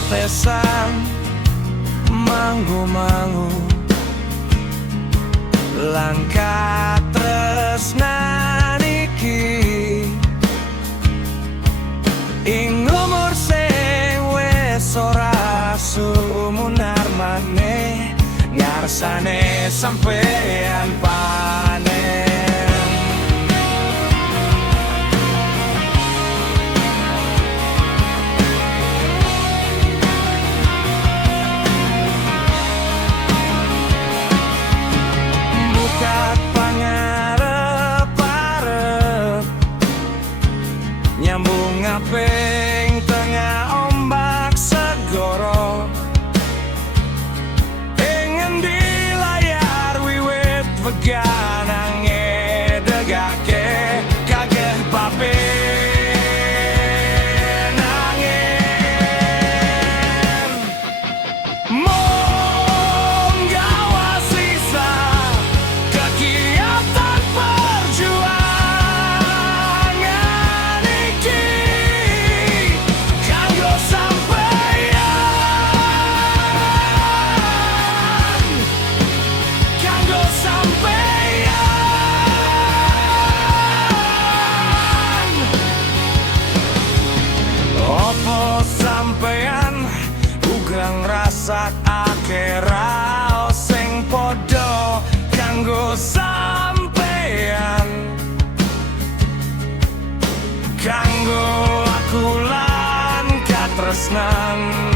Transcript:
watesan manggu-manggu langkah tresnan iki ing umur sing wis ora sumunar maneh ngarsane sampeyan panen. Nyambung ngaping tengah ombak segoro ing endi layar wiwit weganang ngedegake kageh bape nangin mung gawa sisa kegiatan perjuangan sampeyan uga ngrasakake raos sing padha kanggo sampeyan kanggo aku lan katresnan.